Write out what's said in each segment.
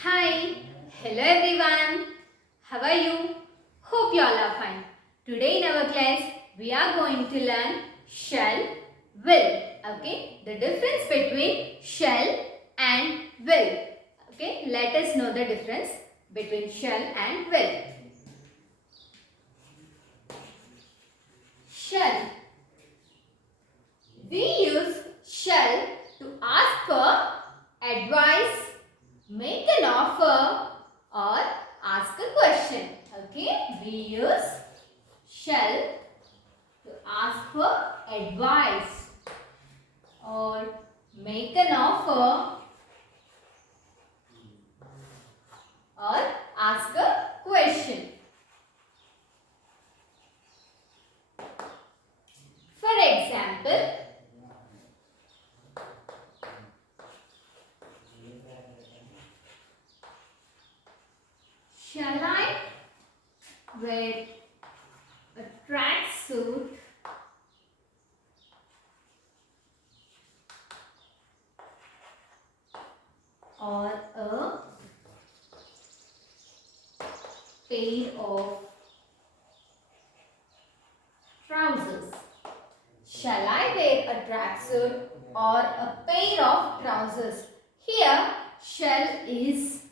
Hi, hello everyone. How are you? Hope you all are fine. Today in our class, we are going to learn shall, will. Okay, the difference between shall and will. Okay, let us know the difference between shall and will. Shall. We use shall to ask for advice, make an offer or ask a question. Okay, we use shall to ask for advice or make an offer or ask a question. For example, shall I wear a tracksuit or a pair of trousers? Shall I wear a tracksuit or a pair of trousers? Here, shall is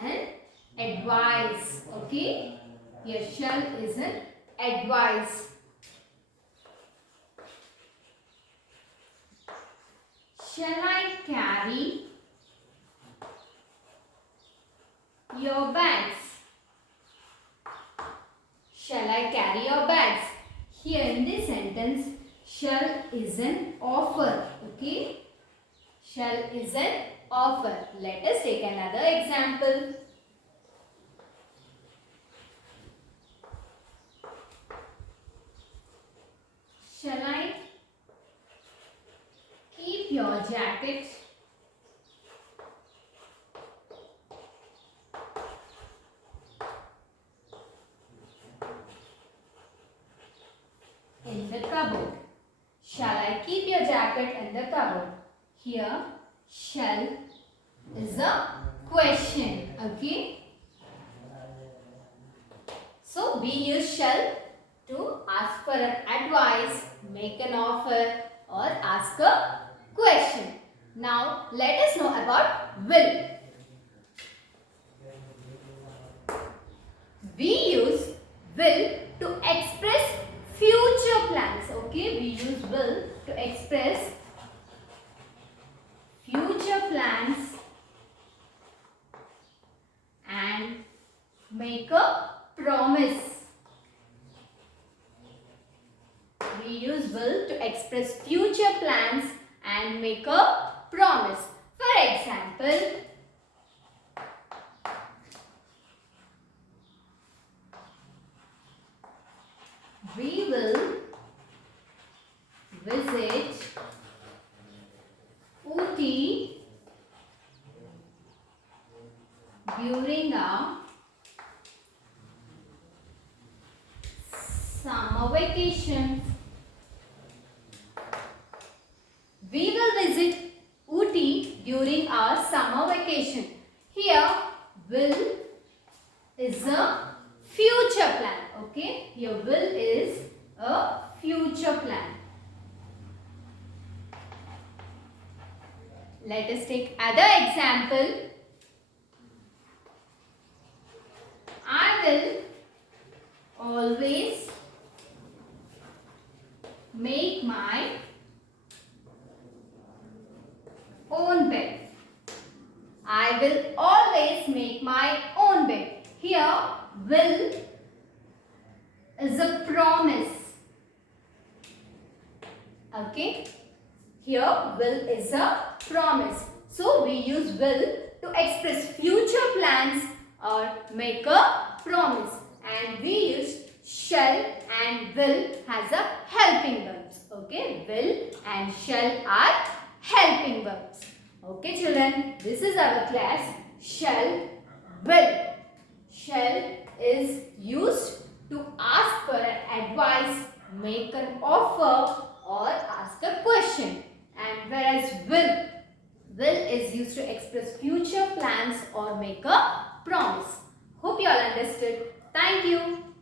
an advice. Okay? Here, shall is an advice. Shall I carry your bags? Shall I carry your bags? Here in this sentence, shall is an offer. Okay? Shall is an offer. Let us take another example. Shall I keep your jacket? In the cupboard. Shall I keep your jacket in the cupboard? Here, shall is a question. Okay. So, we use shall to ask for an advice, make an offer or ask a question. Now, let us know about will. We use will to express future plans. Okay, we use will to express future plans and make a promise. We use will to express future plans and make a promise. For example, we will visit Ooty during our summer vacation. We will visit Ooty during our summer vacation. Here, will is a future plan. Okay, here will is a future plan. Let us take other example. I will always make my own bed. I will always make my own bed. Here, will is a promise. Okay. Here, will is a promise. So, we use will to express future plans or make a promise. And we use shall and will as a helping verbs. Okay. Will and shall are helping verbs. Okay children, this is our class shall, will. Shall is used to ask for an advice, make an offer or ask a question. And whereas Will is used to express future plans or make a promise. Hope you all understood. Thank you.